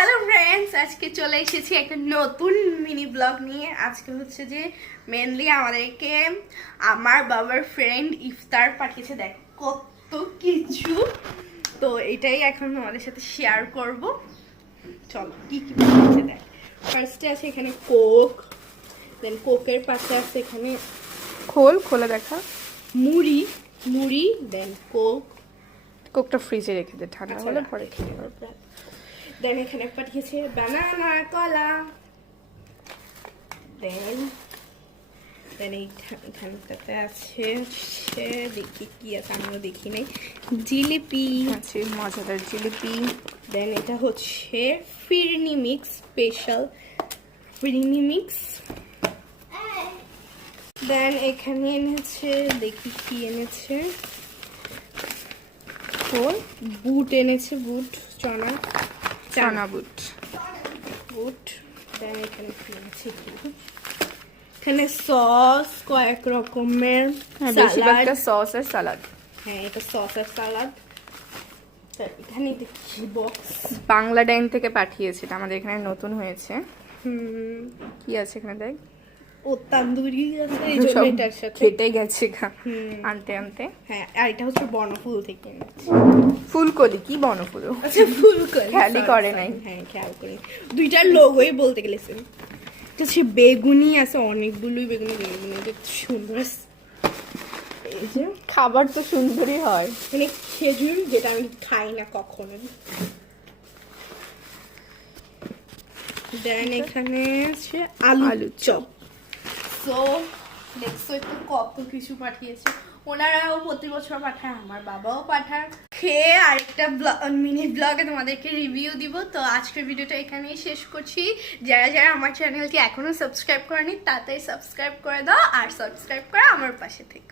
Hello friends, আজকে চলে এসেছি একটা নতুন মিনি ব্লগ নিয়ে। আজকে হচ্ছে যে মেনলি আমাদেরকে আমার বাবার ফ্রেন্ড ইফতার পাঠিয়েছে। দেখো কত কিছু, তো এটাই এখন আমাদের সাথে শেয়ার করব। চলো কি কি পাঠিয়েছে দেখ। ফার্স্টে আছে এখানে কোক, দেন কোকের পাশে আছে এখানে খোলা দেখা মুড়ি, দেন কোকটা ফ্রিজে রেখে দে, ঠান্ডা হলে পরে খেয়ে নেব। দেন এখানে পাঠিয়েছে বানানা কলা, দেন এইখানটাতে আছে দেখি কি আছে, আমিও দেখি নাই, জিলিপি আছে, মজাদার জিলিপি। দেন এটা হচ্ছে ফিরনি মিক্স, স্পেশাল ফিরনি মিক্স। দেন এখানে এনেছে, দেখি কি এনেছে, বুট এনেছে, বুট চানা বুট। দেন এখানে কি আছে, এখানে সস কয়েক রকমের, বেশিরভাগটা সস আর সালাদ। হ্যাঁ এটা সস আর সালাদ। এখানে দেখি বক্স বাংলা ডাইন থেকে পাঠিয়েছে, এটা আমাদের এখানে নতুন হয়েছে। কি আছে এখানে দেখ, ও তান্দুরি আছে, এই জন্য এটার সাথে কেটে গেছে আনতে আনতে। হ্যাঁ আর এটা হচ্ছে বনফুল থেকে এনেছে। ফুলকলি কি বনফুল, আচ্ছা ফুলকলি খেয়ালই করে নাই। হ্যাঁ খেয়াল করি, দুইটার লোগোই বলতে গেলে সেম। এটা হচ্ছে বেগুনি আছে, অনেকগুলোই বেগুনি সুন্দর আছে। এই যে খাবার তো সুন্দরই হয়। মানে খেজুর, যেটা আমি খাই না কখনো। দেন এখানে আছে আলু চপ। সো দেখছো একটু কত কিছু পাঠিয়েছে। ওনারাও প্রতি বছর পাঠায়, আমার বাবাও পাঠায়। খেয়ে আরেকটা মিনি ব্লগে তোমাদেরকে রিভিউ দিব। তো আজকের ভিডিওটা এখানেই শেষ করছি। যারা যারা আমার চ্যানেলটি এখনো সাবস্ক্রাইব করেনি তাড়াতাড়ি সাবস্ক্রাইব করে দাও, আর সাবস্ক্রাইব করে আমার পাশে থেকে।